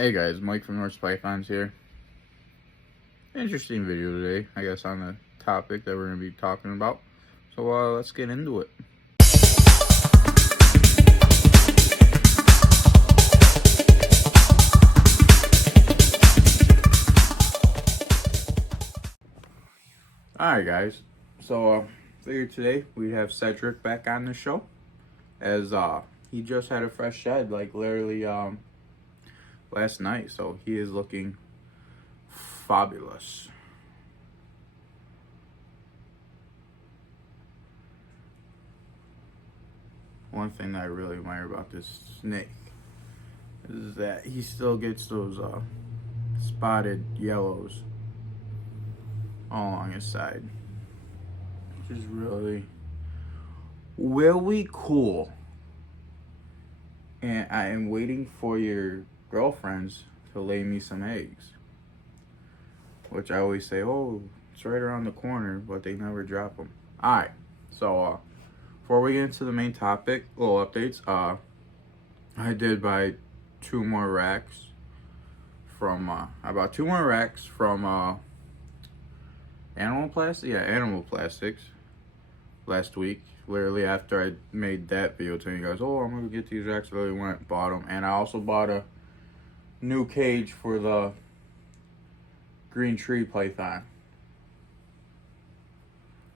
Hey guys, Mike from North Pythons here. Interesting video today, I guess, on the topic that we're going to be talking about. So let's get into it. Alright guys, so figured today we have Cedric back on the show. As he just had a fresh shed, like literally last night. So he is looking fabulous. One thing that I really admire about this snake is that he still gets those spotted yellows all along his side, which is really cool. And I am waiting for your girlfriends to lay me some eggs, which I always say, oh, it's right around the corner, but they never drop them. All right, so before we get into the main topic, little updates. I did buy two more racks from Animal Plastics last week. Literally after I made that video telling you guys, oh, I'm gonna get these racks, I really went and bought them. And I also bought a new cage for the green tree python,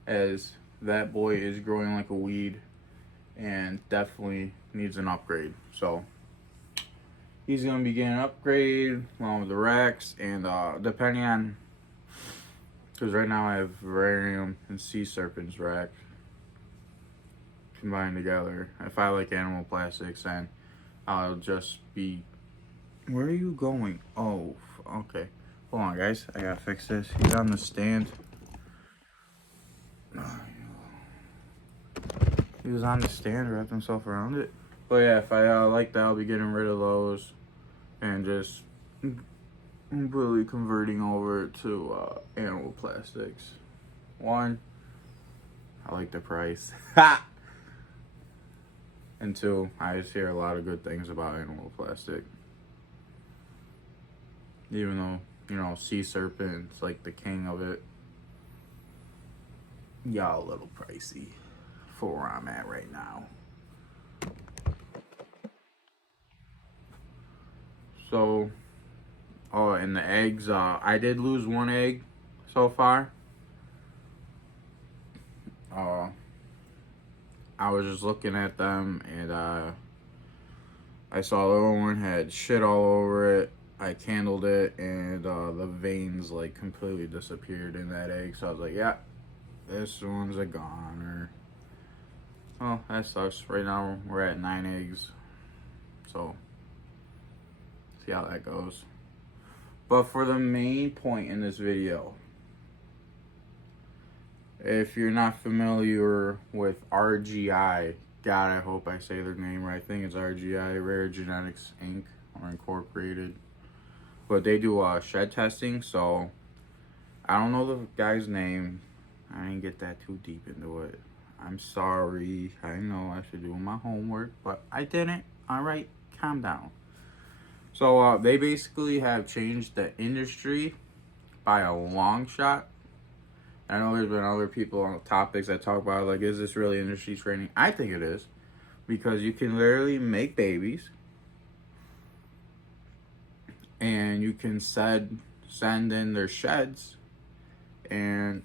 as that boy is growing like a weed and definitely needs an upgrade. So he's gonna be getting an upgrade along with the racks, and depending on, because right now I have Vivarium and Sea Serpents rack combined together. If I like Animal Plastics, then I'll just be... Where are you going? Oh, okay. Hold on, guys. I gotta fix this. He's on the stand. He was on the stand, wrapped himself around it. But yeah, if I like that, I'll be getting rid of those and just completely converting over to Animal Plastics. One, I like the price. Ha! And two, I just hear a lot of good things about Animal Plastic. Even though, you know, Sea Serpent's like the king of it. Y'all a little pricey for where I'm at right now. So, oh, and the eggs, I did lose one egg so far. I was just looking at them, and I saw the little one had shit all over it. I candled it, and the veins like completely disappeared in that egg. So I was like, yeah, this one's a goner. Well, that sucks. Right now we're at 9 eggs. So, see how that goes. But for the main point in this video, if you're not familiar with RGI, God, I hope I say their name right. I think it's RGI, Rare Genetics Inc. or Incorporated. But they do shed testing, so I don't know the guy's name. I didn't get that too deep into it. I'm sorry. I know I should do my homework, but I didn't. Alright, calm down. So they basically have changed the industry by a long shot. I know there's been other people on topics that talk about, like, is this really industry training? I think it is, because you can literally make babies, and you can send in their sheds, and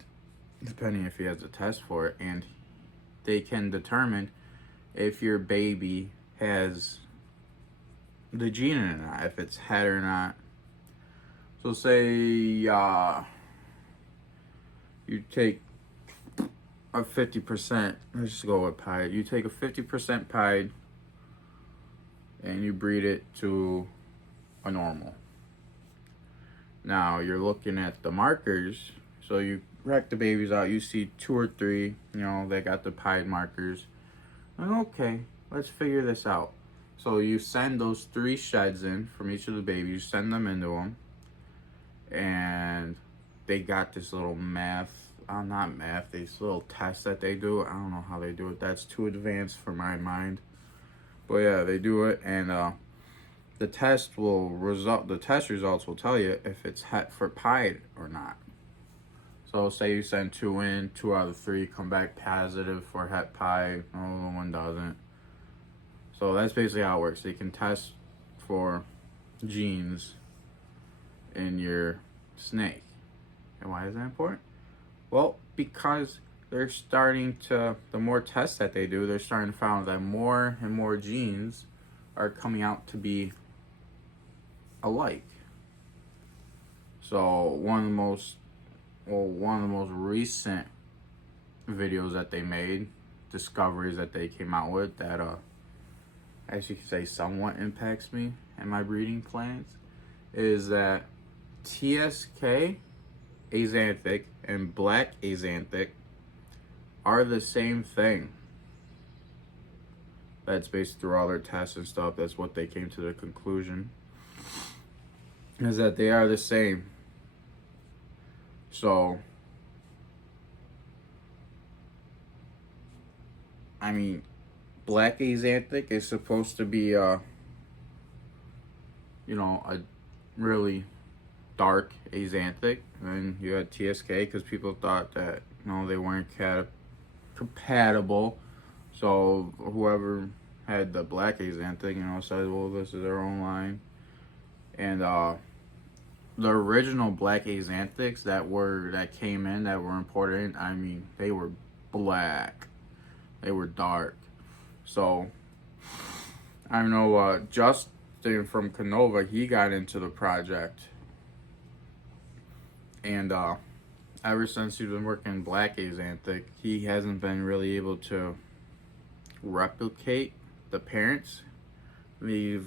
depending if he has a test for it, and they can determine if your baby has the gene in it or not, if it's het or not. So say you take a 50%, let's just go with pied. You take a 50% pied and you breed it to a normal. Now you're looking at the markers, so you wreck the babies out, you see 2 or 3, you know, they got the pied markers. Like, okay, let's figure this out. So you send those 3 sheds in from each of the babies, you send them into them, and they got this little this little test that they do. I don't know how they do it. That's too advanced for my mind. But yeah, they do it, and the test results will tell you if it's het for pied or not. So say you send 2 in, 2 out of 3 come back positive for het pied, one doesn't. So that's basically how it works. They can test for genes in your snake. And why is that important? Well, because they're starting to, the more tests that they do, they're starting to find that more and more genes are coming out to be alike. So one of the most recent videos that they made, discoveries that they came out with that as you could say somewhat impacts me and my breeding plans, is that TSK axanthic and black axanthic are the same thing. That's based through all their tests and stuff. That's what they came to the conclusion, is that they are the same. So, I mean, black axanthic is supposed to be a really dark axanthic, and you had TSK because people thought that they weren't compatible. So whoever had the black axanthic, said, well, this is their own line. And the original black axanthics that came in, that were imported in, I mean, they were black. They were dark. So I know Justin from Canova, he got into the project. And ever since he's been working black axanthic, he hasn't been really able to replicate the parents. The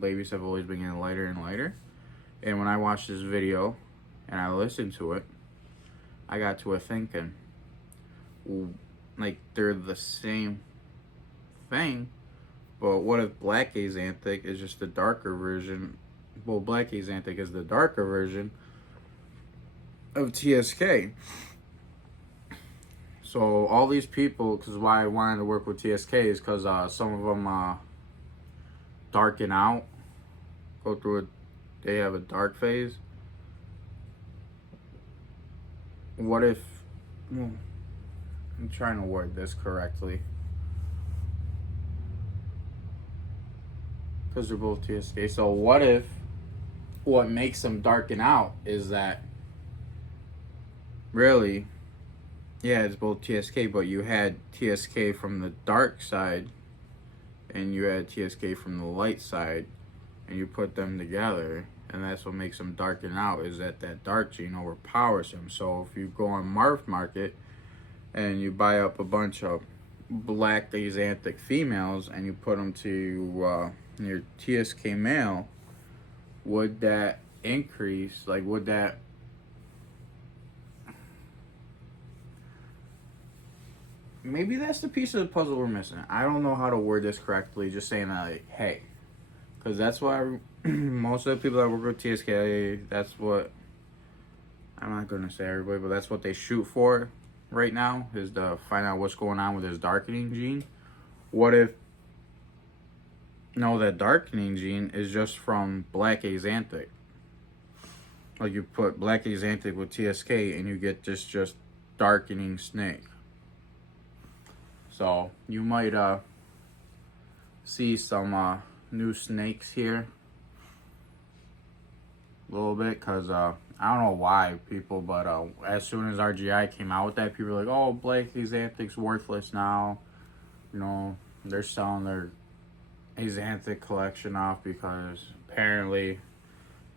babies have always been getting lighter and lighter. And when I watched this video and I listened to it, I got to thinking, like, they're the same thing, but what if black axanthic is just the darker version? Well, black axanthic is the darker version of TSK. So all these people, because why I wanted to work with TSK is because some of them darken out, they have a dark phase. What if, I'm trying to word this correctly, because they're both TSK. So what if what makes them darken out is that really, yeah, it's both TSK, but you had TSK from the dark side and you had TSK from the light side, and you put them together, and that's what makes them darken out, is that dark gene overpowers them. So if you go on Marf Market and you buy up a bunch of black axanthic females and you put them to your TSK male, would that increase, like, would that maybe that's the piece of the puzzle we're missing. I don't know how to word this correctly, just saying that, like, hey, because that's why most of the people that work with TSK, that's what, I'm not going to say everybody, but that's what they shoot for right now, is to find out what's going on with his darkening gene. What if, no, that darkening gene is just from black axanthic? Like, you put black axanthic with TSK and you get this just darkening snake. So you might see some new snakes here a little bit, because I don't know why people, but as soon as RGI came out with that, people were like, oh, black axanthic's worthless now. They're selling their axanthic collection off because apparently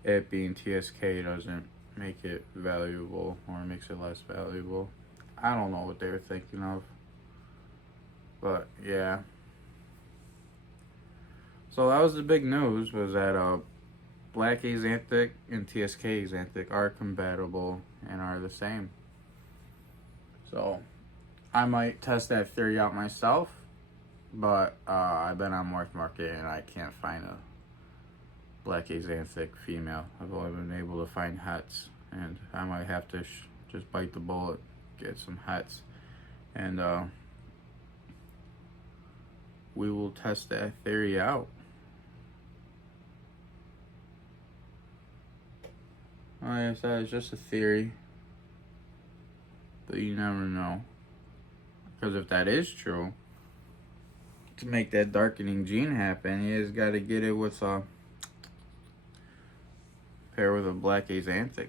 it being TSK doesn't make it valuable, or makes it less valuable. I don't know what they were thinking of. But yeah, so that was the big news, was that black axanthic and TSK axanthic are compatible and are the same. So I might test that theory out myself, but I've been on Morph Market and I can't find a black axanthic female. I've only been able to find hets, and I might have to just bite the bullet, get some hets, and we will test that theory out. Like I said, it's just a theory. But you never know. Because if that is true, to make that darkening gene happen, you just got to get it with a pair with a black axanthic.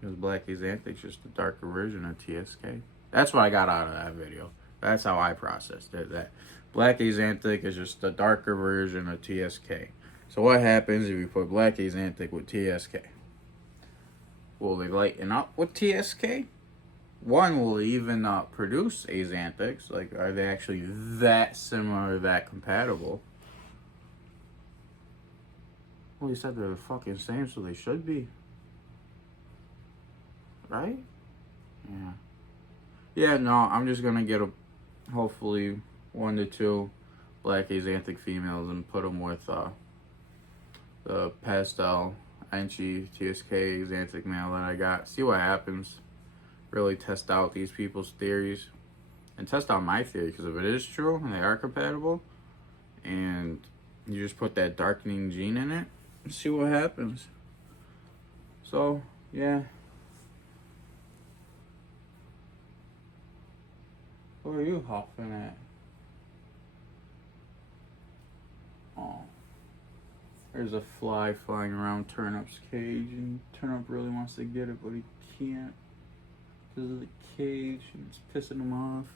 Because black axanthic's just a darker version of TSK. That's what I got out of that video. That's how I processed it. That black axanthic is just a darker version of TSK. So what happens if you put black axanthic with TSK? Will they lighten up with TSK? One, will it even produce axanthics? Like, are they actually that similar, that compatible? Well, you said they're the fucking same, so they should be. Right? Yeah. Yeah, no, I'm just gonna get hopefully 1 to 2 black axanthic females and put them with the pastel Enchi TSK axanthic male that I got. See what happens. Really test out these people's theories and test out my theory, because if it is true and they are compatible and you just put that darkening gene in it, see what happens. So, yeah. What are you huffing at? Oh. There's a fly flying around Turnip's cage, and Turnip really wants to get it, but he can't because of the cage, and it's pissing him off.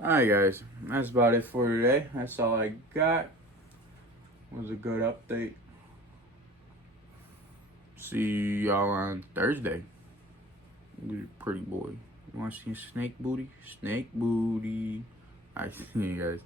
Alright guys, that's about it for today. That's all I got. It was a good update. See y'all on Thursday. You pretty boy. You want to see snake booty? Snake booty. I see you guys.